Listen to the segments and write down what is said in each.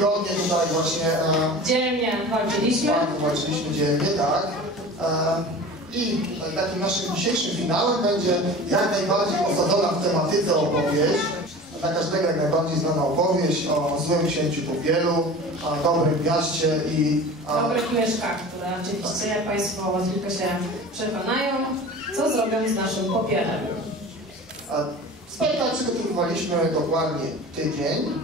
tygodnie tutaj właśnie e, Dzielnie walczyliśmy. walczyliśmy dzielnie, tak. E, I takim naszym dzisiejszym finałem będzie jak najbardziej osadzona w tematyce opowieść. Dla każdego jak najbardziej znana opowieść o złym księciu Popielu, o dobrym miaście i a, Dobrych myszkach, które oczywiście jak Państwo tylko się przekonają, co zrobią z naszym popielem. Spektakl przygotowywaliśmy dokładnie tydzień,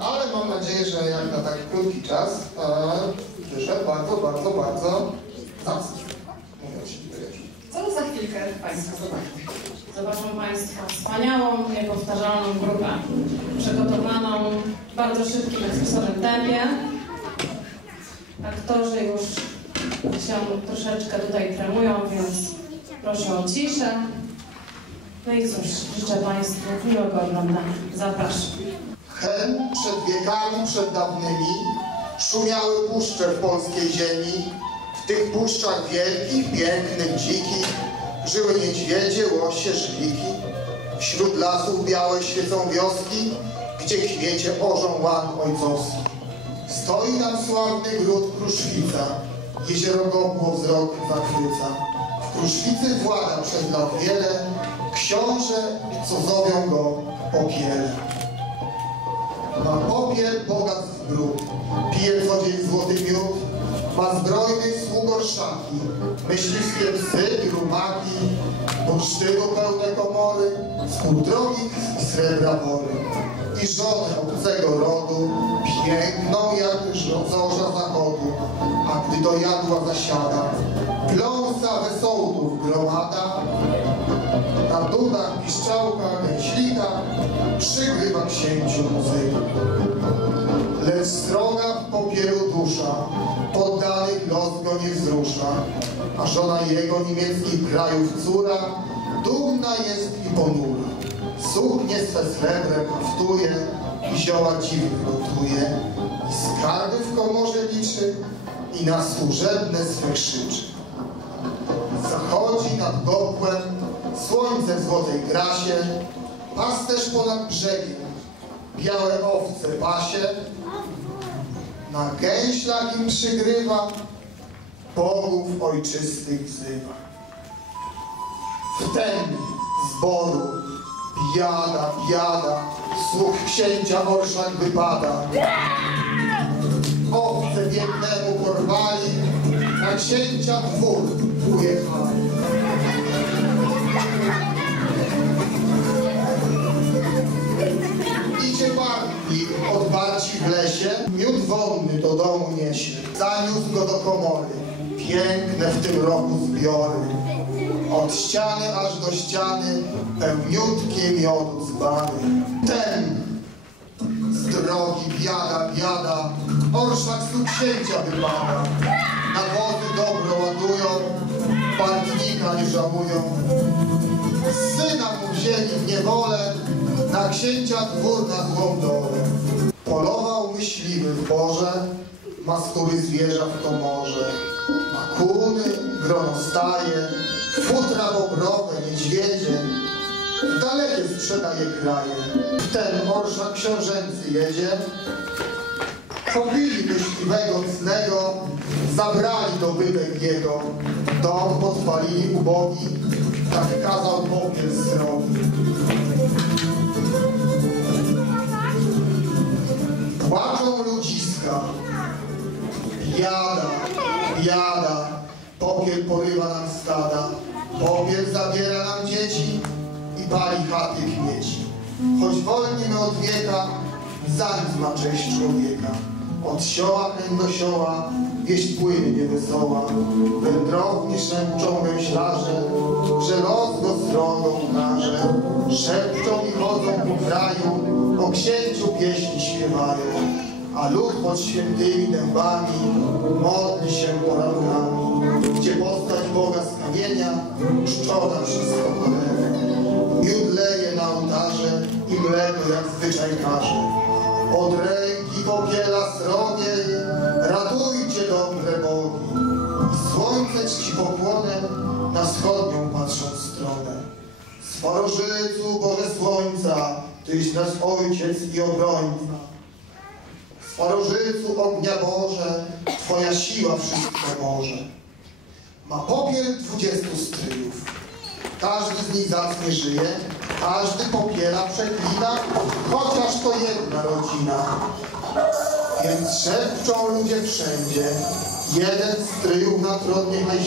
ale mam nadzieję, że jak na tak krótki czas wyszedł bardzo, bardzo, bardzo zacny. Mówiąc się. Co za chwilkę Państwo zobaczą. Zobaczą Państwo wspaniałą, niepowtarzalną grupę, przygotowaną w bardzo szybkim, ekspresowym tempie. Aktorzy już się troszeczkę tutaj tremują, więc proszę o ciszę. No i cóż, życzę Państwu miłego oglądania. Zapraszam. Hen przed wiekami przed dawnymi szumiały puszcze w polskiej ziemi. W tych puszczach wielkich, pięknych, dzikich żyły niedźwiedzie, łosie, żliki. Wśród lasów białe świecą wioski, gdzie kwiecie orzą łan ojcowski. Stoi tam sławny gród Kruszwica, jezioro Gobło wzrok zachwyca. W Kruszwicy włada przez wiele książę, co zowią go popiele. Ma popiel bogactw brud, pije co dzień złoty miód, ma zbrojnych sług orszaki, myśliwskie psy rumaki, bursztynu pełne komory, drogich i srebra wory. I żonę obcego rodu, piękną jak zorza zachodu, a gdy do jadła zasiada, gląsa wesołków gromada, na dudach, piszczałkach, gęślika przygrywa księciu muzykę. Lecz sroga w popielu dusza, poddanych los go nie wzrusza, a żona jego niemieckich krajów córa, dumna jest i ponura. Suknie swe srebrem haftuje i zioła dziwnych gotuje, i skarby w komorze liczy i na służebne swe krzyczy. Zachodzi nad gopłem słońce w złotej grasie, pasterz ponad brzegiem, białe owce pasie, na gęślach im przygrywa, bogów ojczystych wzywa. Wtem zboru, biada, biada, słuch księcia orszak wypada. Owce biednemu porwali, na księcia dwór ujechali. Idzie barki od barci w lesie, miód wonny do domu niesie. Zaniósł go do komory, piękne w tym roku zbiory. Od ściany aż do ściany, pełniutkie miodu dzbany. Ten z drogi biada, biada, orszak su księcia wypada. Na wozy dobro ładują, bandnika nie żałują. Syna mu wzięli w niewolę, na księcia dwór na złą dolę. Polował myśliwy w porze, ma skóry zwierza w komorze. Ma kuny, grono staje, futra bobrowe, niedźwiedzie. Dalekie sprzedaje kraje. Ten orszak książęcy jedzie. Pobili myśliwego cnego, zabrali dobytek jego. Dom podpalili ubogi, tak kazał popiel srogi. Płaczą ludziska, biada, biada, popiel porywa nam stada, popiel zabiera nam dzieci i pali chaty kmieci. Choć wolnimy od wieka, za nic ma cześć człowieka. Od sioła do sioła, wieść płynie niewesoła. Wędrowni szepczą węślarze, że los go stroną ukaże. Szepczą i chodzą po kraju, o księciu pieśni śpiewają. A lud pod świętymi dębami modli się porankami, gdzie postać Boga z kamienia czczona wszystko polewa. Miód leje na ołtarze i mleko jak zwyczaj każe. Od ręki popiela srogiej, czci pokłonem na wschodnią Stworzycu Boże Słońca, Tyś nasz Ojciec i obrońca. Stworzycu ognia Boże, Twoja siła wszystko może. Ma popiel dwudziestu stryjów. Każdy z nich zacnie żyje, każdy popiela, przeklina, chociaż to jedna rodzina. Więc szepczą ludzie wszędzie, jeden z stryjów na tron niechaj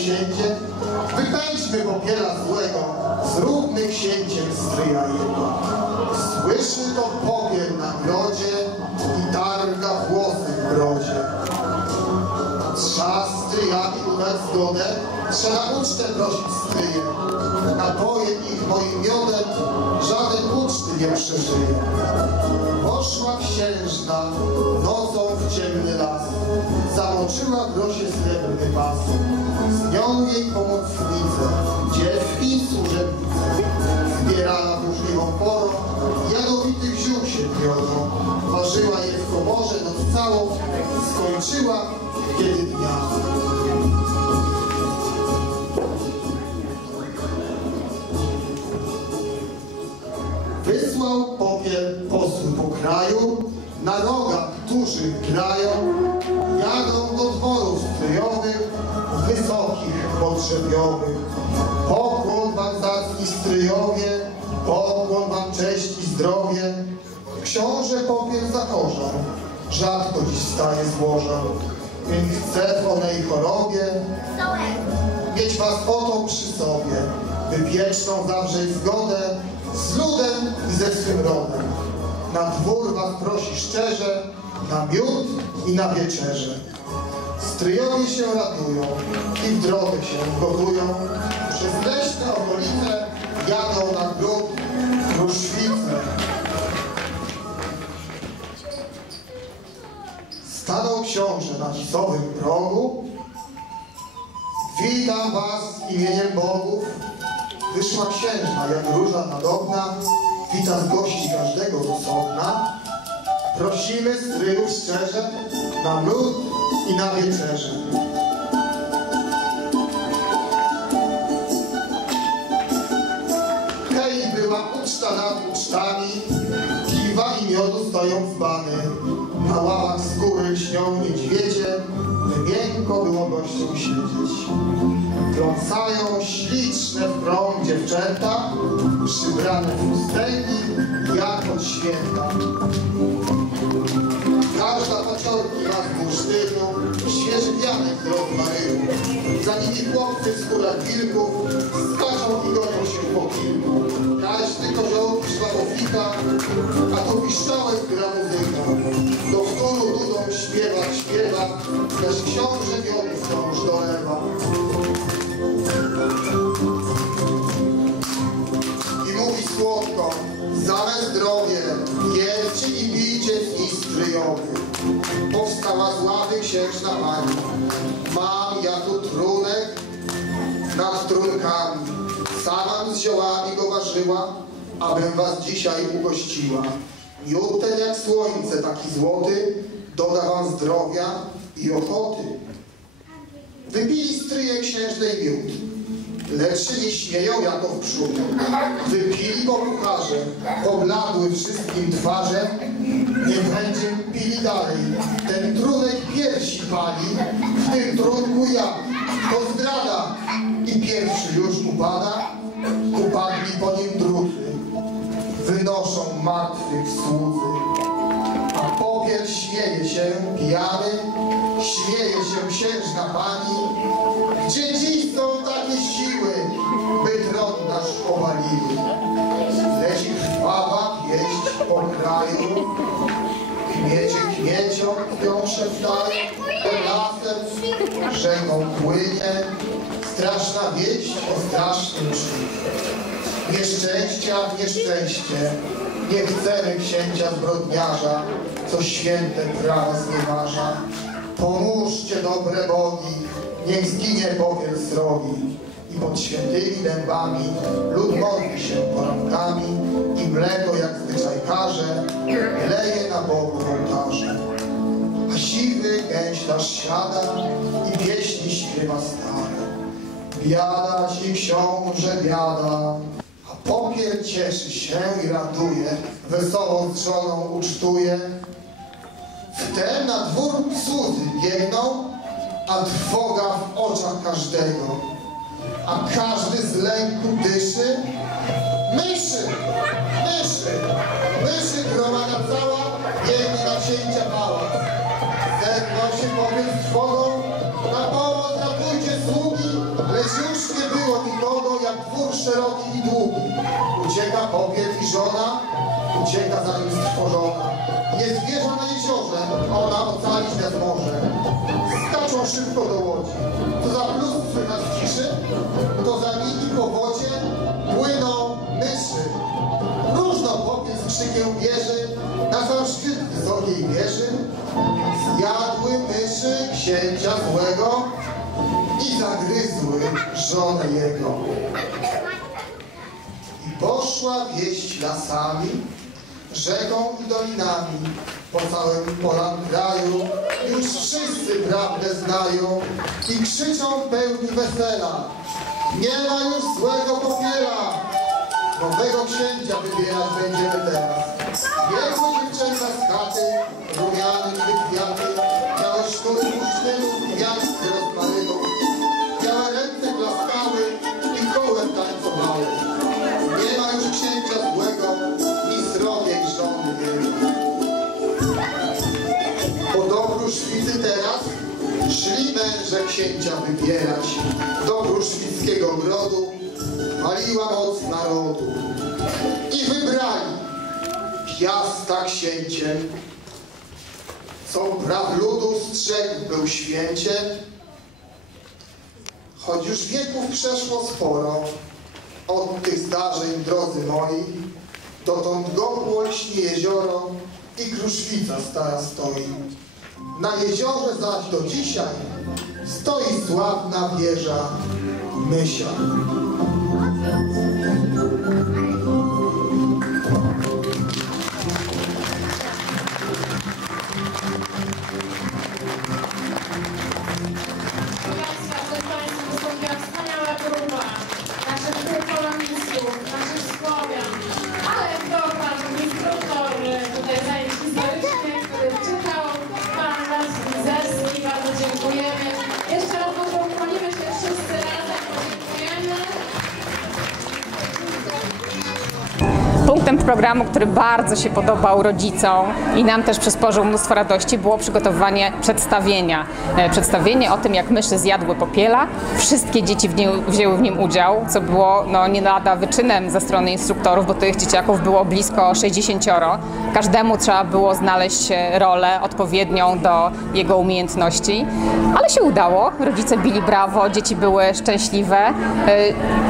wypędźmy popiela złego, zróbmy księciem stryja jego. Słyszy to popiel na grodzie i targa włosy w brodzie. Trzeba stryjami udać zgodę, trzeba ucztę prosić stryje. Napoję ich moim miodem, żaden uczty nie przeżyje. Poszła księżna nocą w ciemny las, zamoczyła w rosie srebrny pas. Z nią jej pomocnice, dziewki służebnice, zbierana burzliwą porą, jadowitych ziół się biorą. Ważyła je w komorze noc całą, skończyła kiedy dnia. Na rogach dużych grają, jadą do dworów stryjowych, wysokich, potrzebiowych. Pokłon wam zacni stryjowie, pokłon wam cześć i zdrowie. Książę popiel zakorzał, rzadko dziś staje złożą, więc chce w onej chorobie mieć was oto przy sobie, by wieczną zawrzeć zgodę z ludem i ze. Na dwór was prosi szczerze, na miód i na wieczerze. Stryjowie się radują i w drogę się gotują. Przez leśne okolice jadą na grób kruszwice. Stanął książę na cisowym progu, Witam was imieniem Bogów. Wyszła księżna jak róża nadobna, wita z gości każdego osobna. Prosimy stryjów szczerze na lód i na wieczerze. Hej, była uczta nad ucztami, piwa i miodu stoją dzbany. Na ławach z góry śnią niedźwiedzie, miękko było gościom siedzieć. Trącają śliczne w prąd dziewczęta, przybrane w chusteczki, jak od święta. Każda paciorki ma bursztynu, świeży pianek z rozmarynu. Za nimi chłopcy w skórach wilków, skaczą i gonią się po kilku. Każdy koziołki szlachowita, a tu piszczołek gra muzyka. Do wtóru dudą śpiewa, śpiewa, lecz książę wiodu wciąż dolewa. Słodko, same zdrowie, jedźcie i bijcie z nich stryjowych. Powstała z ławy księżna pani, mam ja tu trunek nad trunkami. Sama z ziołami go ważyła, abym was dzisiaj ugościła. Miód ten jak słońce, taki złoty, doda wam zdrowia i ochoty. Wypili stryje księżnej miód, lecz się nie śmieją jako w przód. Wypili po pucharze, pobladły wszystkim twarze, nie będziemy pili dalej. Ten trunek piersi pali, w tym trunku ja, to zdrada. I pierwszy już upada, upadli po nim drudzy, wynoszą martwych słudzy. A popiel śmieje się pijany, śmieje się księżna pani. Gdzie dziś nasz obaliły? Leci krwawa pieść po kraju, kmiecie kmiecią ją szeptają, lasem rzeką płynie, straszna wieść o strasznym czynie. Nieszczęścia w nieszczęście, nie chcemy księcia zbrodniarza, co święte prawa znieważa. Pomóżcie dobre bogi, niech zginie popiel srogi. I pod świętymi dębami lud modli się porankami i mleko jak zwyczaj każe, leje na Bogu ołtarze. A siwy gęślarz siada i pieśni śpiewa stare. Biada ci książę, biada, a popiel cieszy się i raduje, wesoło z ucztuje. Wtem na dwór cudzy biegną, a trwoga w oczach każdego. A każdy z lęku dyszy. Myszy! Myszy! Myszy gromada cała biegnie na księcia pałac. Zerwał się powiedz trwogą, na pomoc ratujcie sługi, lecz już nie było nikogo, jak dwór szeroki i długi. Ucieka popiet i żona, ucieka za nim stworzona. Jest wieża na jeziorze, ona ocalić nas może. Skaczą szybko do łodzi. Za plus słychać w ciszy, to za nimi po wodzie płyną myszy. Różno popiet z krzykiem bierze, na sam szczyt wysokiej wieży. Zjadły myszy księcia złego i zagryzły żonę jego. I poszła wieść lasami, rzeką i dolinami, po całym polan kraju. Już wszyscy prawdę znają i krzyczą pełni wesela. Nie ma już złego popiela, nowego księcia wybierać będziemy. Księcia wybierać. Do kruszwickiego grodu waliła moc narodu. I wybrali Piasta księciem, co praw ludu strzegł był święcie, choć już wieków przeszło sporo od tych zdarzeń, drodzy moi, dotąd gopło lśni jezioro i kruszwica stara stoi. Na jeziorze zaś do dzisiaj stoi sławna wieża Mysia. Programu, który bardzo się podobał rodzicom i nam też przysporzył mnóstwo radości, było przygotowanie przedstawienia. E, Przedstawienie o tym, jak myszy zjadły popiela. Wszystkie dzieci w nim, wzięły w nim udział, co było no, nie lada wyczynem ze strony instruktorów, bo tych dzieciaków było blisko 60. Każdemu trzeba było znaleźć e, rolę odpowiednią do jego umiejętności, ale się udało. Rodzice bili brawo, dzieci były szczęśliwe. E,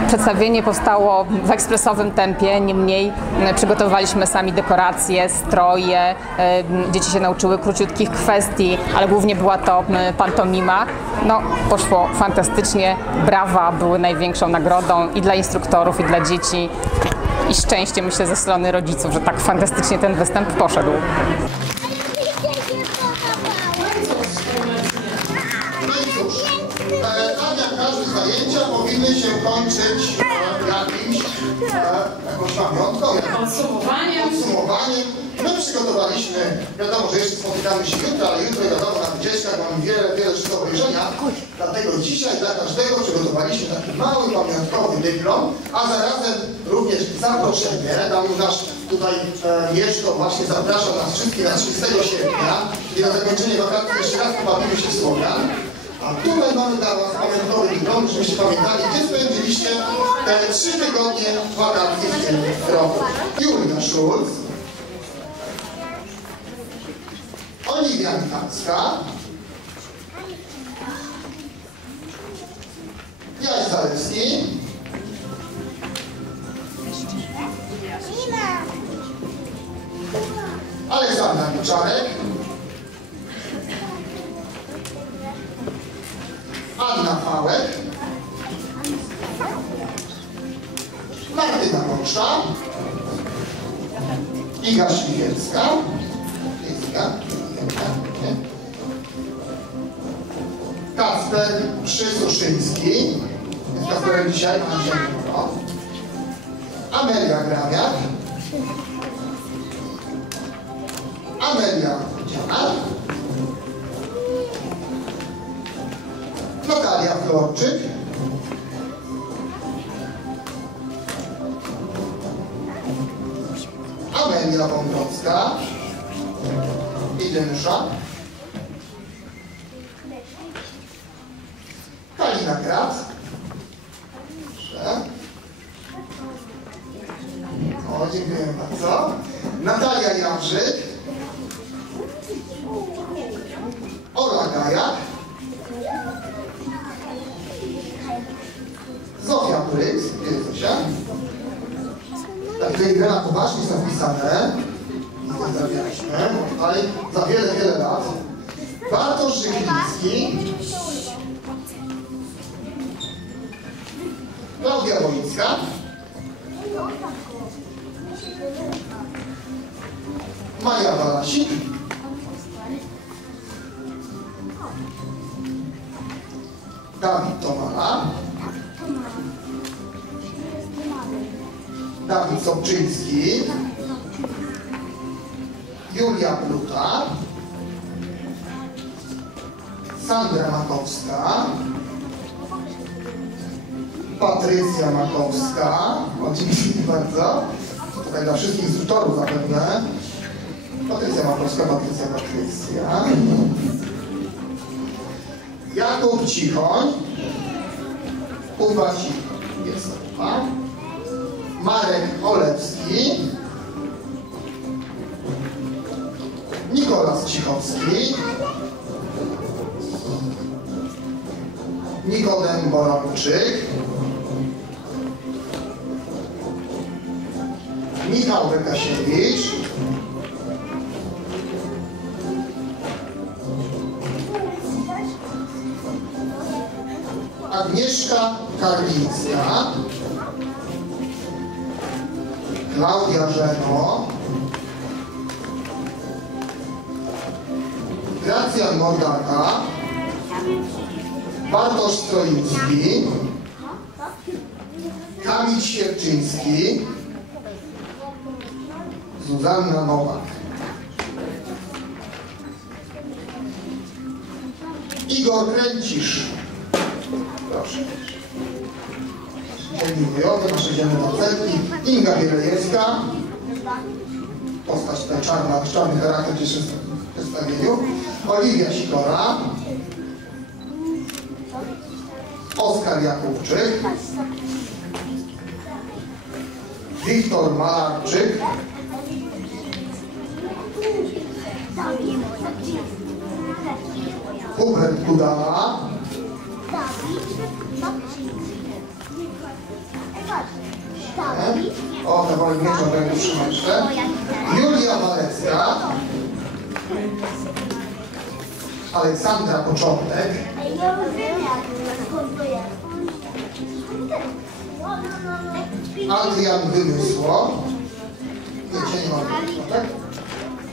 Przedstawienie powstało w ekspresowym tempie, niemniej e, przygotowaliśmy sami dekoracje, stroje. e, Dzieci się nauczyły króciutkich kwestii, ale głównie była to pantomima. No, poszło fantastycznie. Brawa były największą nagrodą i dla instruktorów, i dla dzieci. I szczęście, myślę, ze strony rodziców, że tak fantastycznie ten występ poszedł. Wiadomo, że jeszcze spotykamy się jutro, ale jutro wiadomo na wycieczkach mamy wiele, wiele rzeczy do obejrzenia. Dlatego dzisiaj dla każdego przygotowaliśmy taki mały pamiątkowy dyplom, a zarazem również zaproszenie. Tam nasz tutaj e, Mieszko właśnie zapraszał nas wszystkich na 30 sierpnia, i na zakończenie wakacji jeszcze raz pobawimy się w Słowian. A tutaj mamy dla Was pamiątkowy dyplom, żebyście pamiętali, gdzie spędziliście te trzy tygodnie wakacji w tym roku. Julia Schulz, Oliwia Michalska, Jaś Zalewski, Aleksandra Miczarek, Anna Fałek, Martyna Poczta, Iga Śliwiecka, Kacper Przysuszyński, jest Kacperem dzisiaj, pan no. Amelia Gramiak, Amelia Dzianar, Natalia Florczyk, Amelia Wągrowska i Żychlicki. Klaudia Wojicka. Patrycja Makowska. Dziękuję bardzo. Tutaj dla wszystkich instruktorów zapewne. Patrycja Makowska, Patrycja, Patrycja. Jakub Cichoń. Uwa Cichoń. Jest. Marek Olewski. Nikolas Cichowski. Nikodem Borowczyk. Michał Bekasiewicz. Agnieszka Karlińska. Klaudia Żeno. Gracjan Mordaka. Bartosz Stroiński. Kamil Sierczyński. Zuzanna Nowak. Igor Kręcisz. Proszę. Dziennik bojowy, nasze dzienne tancerki. Inga Bielejewska. Postać ta czarna, czarny charakter w przedstawieniu. Oliwia Sikora. Oskar Jakubczyk. Wiktor Malarczyk. Hubert Kudala. O, to woli miecz obrębu trzymać jeszcze. Julia Walecka. Aleksandra Początek. Adrian Wymysło. Nie, nie ma wymysłu, tak?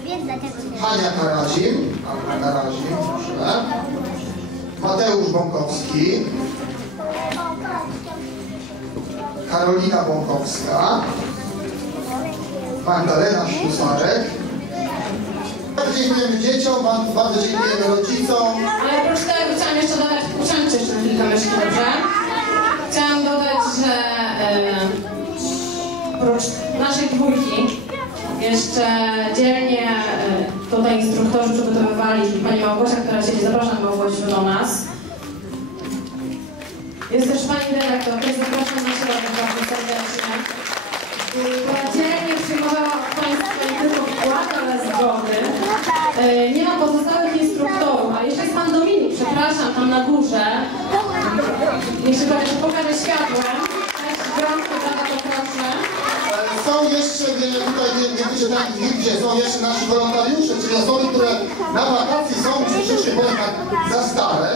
Więc dlatego nie. Hania Karazim. Anna Karazim, proszę. Mateusz Bąkowski. Karolina Bąkowska. Magdalena Ślusarek. Bardzo dziękujemy dzieciom, bardzo, dziękujemy rodzicom. Ale oprócz tego chciałam jeszcze dodać, usiądźcie jeszcze kilka myśli, dobrze? Chciałam dodać, że e, oprócz naszej dwójki jeszcze dzielnie e, tutaj instruktorzy przygotowywali Pani Małgosia, która siedzi, zapraszam Małgosiu do nas. Jest też Pani dyrektor, też zapraszam na środek bardzo serdecznie. Która dzielnie przyjmowała Państwa nie tylko wkład, ale zgody. E, Nie ma pozostałych instruktorów, a jeszcze jest Pan Dominik, przepraszam, tam na górze. Jeszcze pokaże światłem. Też gromko bardzo proszę. E, Są jeszcze, wie, tutaj nie, nie wiecie tak gdzie, są jeszcze nasi wolontariusze, czyli osoby, które na wakacji są, czy przyszły tak za stare,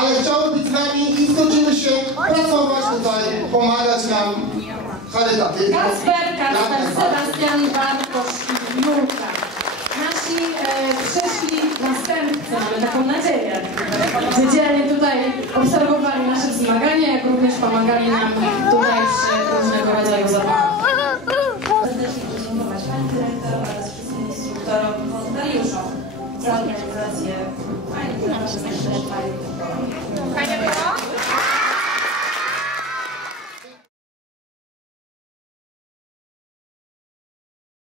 ale chciały być z nami i zgodziły się pracować tutaj, pomagać nam charytatywnie. Kasper, Kasper, Tak, Sebastian, Bartosz i Julka. Nasi e, przyszli następcy, mamy taką nadzieję, że dzielnie tutaj obserwowali nasze wzmagania, jak również pomagali nam za organizację. Fajnie było?